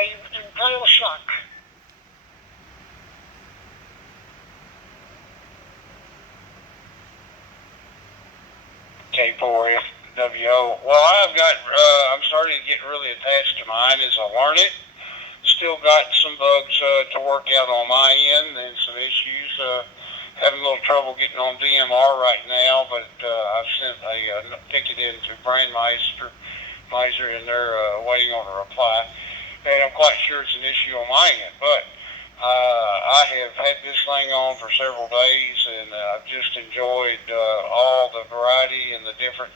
my entire shack. K4FWO. Well, I'm starting to get really attached to mine as I learn it. Still got some bugs to work out on my end and some issues. Having a little trouble getting on DMR right now, but I've sent a ticket in to Brandmeister, and they're waiting on a reply. And I'm quite sure it's an issue on my end, but I have had this thing on for several days, and I've just enjoyed all the variety and the different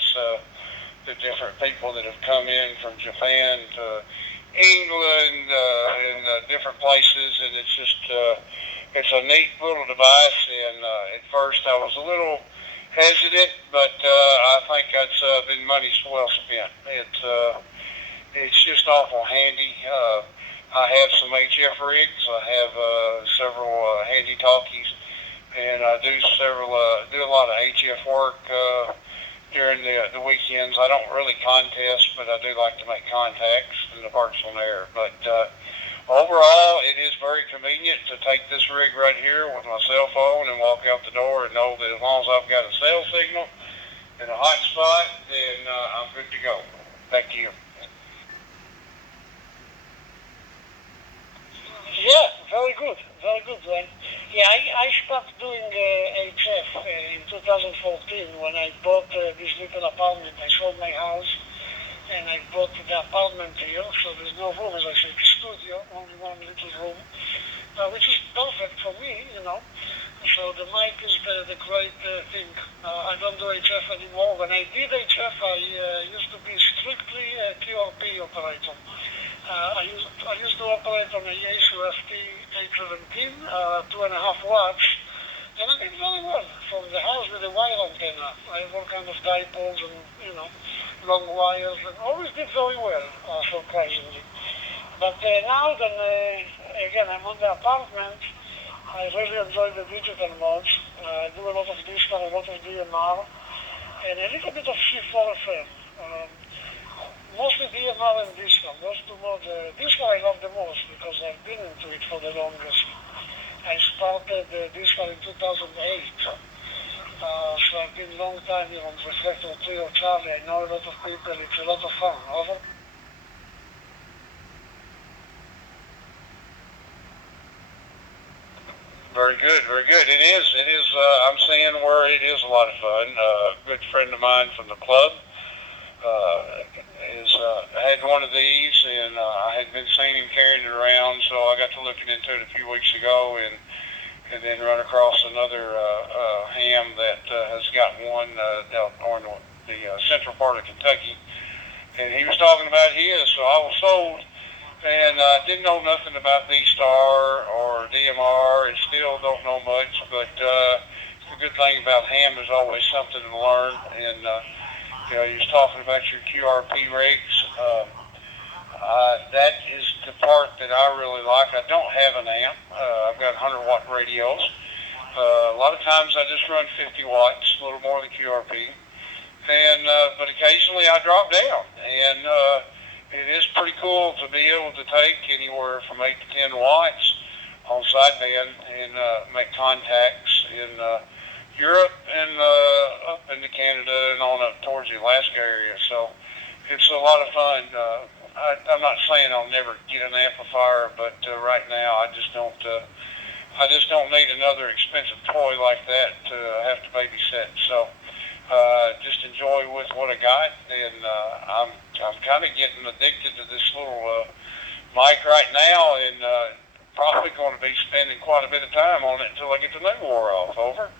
people that have come in from Japan to England and different places, and it's just it's a neat little device. And at first I was a little hesitant, but I think that's been money well spent. It's just awful handy. I have some HF rigs. I have several handy talkies, and I do a lot of HF work during the weekends. I don't really contest, but I do like to make contacts in the parts on air. But overall, it is very convenient to take this rig right here with my cell phone and walk out the door and know that as long as I've got a cell signal and a hot spot, then I'm good to go. Back to you. Yeah, very good, Glenn. Yeah, I started doing HF in 2014 when I bought this little apartment. I sold my house and I bought the apartment here, so there's no room, as I said, studio, only one little room, which is perfect for me, you know. So the mic is the great thing. I don't do HF anymore. When I did HF, I used to be strictly a QRP operator. I used to operate on a Yaesu FT 817, 2.5 watts, and I did very well from the house with a wire antenna. I have all kinds of dipoles and, you know, long wires, and always did very well, surprisingly. But now then, again, I'm on the apartment. I really enjoy the digital modes. I do a lot of DSTAR, a lot of DMR, and a little bit of C4FM. Mostly DMR and DSTAR. Those two modes. DSTAR I love the most because I've been into it for the longest. I started DSTAR in 2008. So I've been a long time here on Reflector 3 or Charlie. I know a lot of people. It's a lot of fun. Over. Very good, very good. It is, I'm seeing where it is a lot of fun. A good friend of mine from the club had one of these, and I had been seeing him carrying it around, so I got to looking into it a few weeks ago, and then run across another ham that has got one down in the central part of Kentucky, and he was talking about his, so I was sold, and didn't know nothing about DSTAR or DMR, and still don't know much, but the good thing about ham is always something to learn, and you know, he was talking about your QRP rigs. That is the part that I really like. I don't have an amp. I've got 100-watt radios. A lot of times I just run 50 watts, a little more than QRP. And but occasionally I drop down. And it is pretty cool to be able to take anywhere from 8 to 10 watts on sideband and make contacts in Europe and up into Canada and on up towards the Alaska area. So it's a lot of fun. I'm not saying I'll never get an amplifier, but right now I just don't need another expensive toy like that to have to babysit. So just enjoy with what I got, and I'm kind of getting addicted to this little mic right now, and probably going to be spending quite a bit of time on it until I get the new war off. Over.